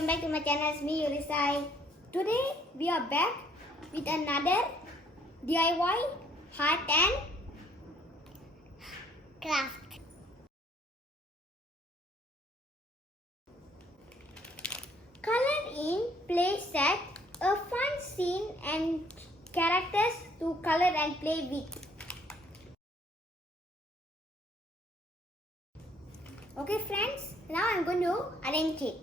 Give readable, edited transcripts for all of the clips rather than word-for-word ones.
welcome back to my channel. It's me Yurisai. Today we are back with another DIY art and craft. Color in play set, a fun scene and characters to color and play with. Okay friends, now I'm going to arrange it.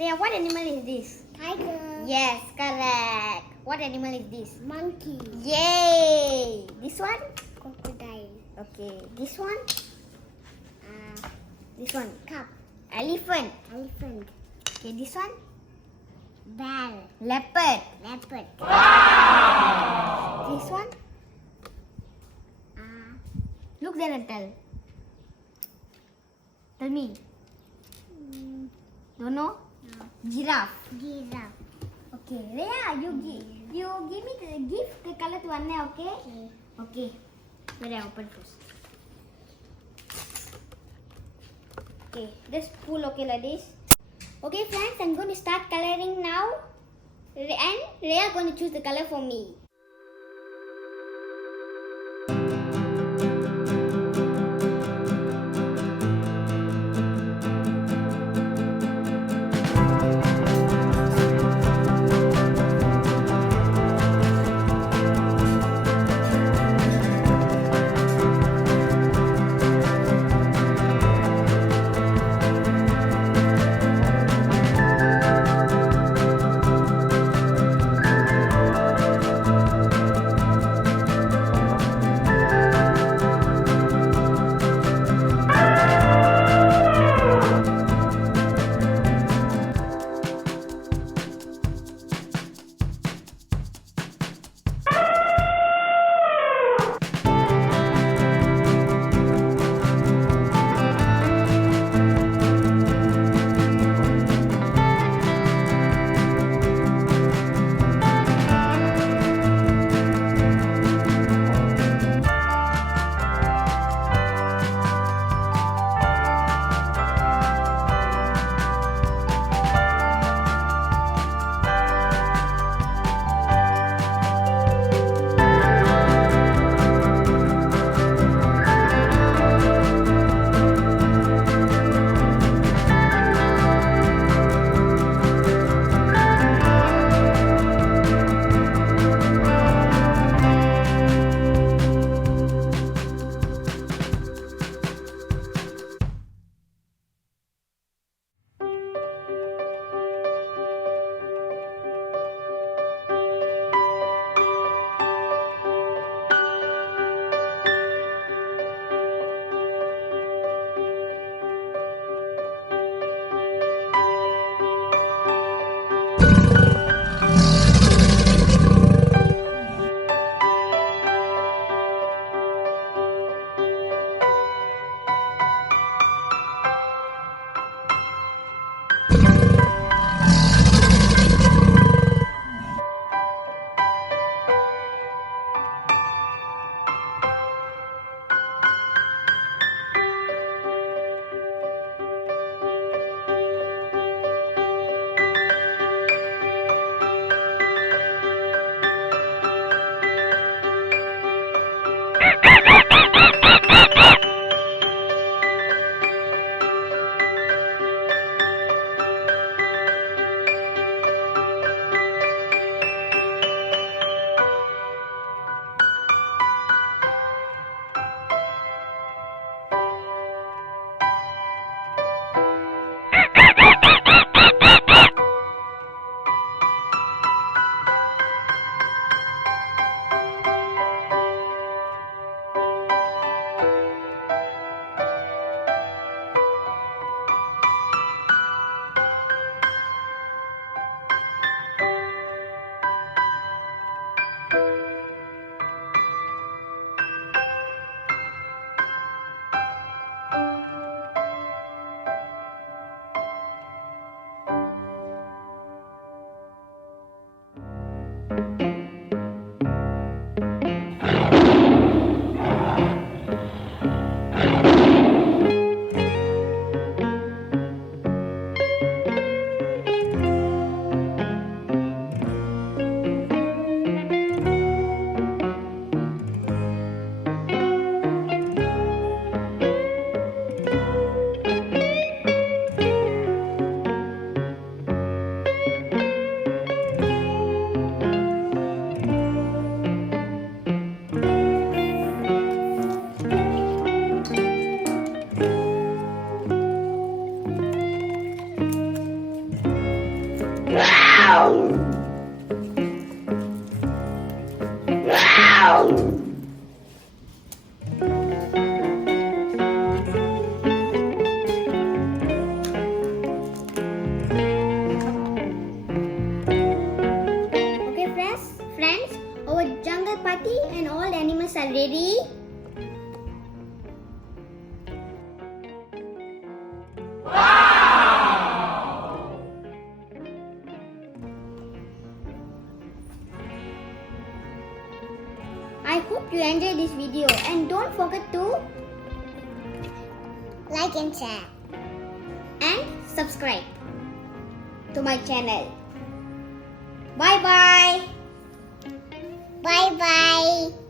Rhea, what animal is this? Tiger. Yes, correct. What animal is this? Monkey. Yay! This one? Crocodile. Okay. This one? This one? Cup. Elephant. Elephant. Okay, this one? Bear. Leopard. Leopard. This one? Look there and tell. Tell me. Don't know? No. Giraffe. Giraffe. Okay, Rhea, you give the color to Anna, okay? Okay. Let I open first. Okay, just pull okay like this. Okay friends, I'm going to start coloring now. And Rhea going to choose the color for me. you enjoyed this video and don't forget to Like and share. and subscribe to my channel. Bye bye. Bye bye.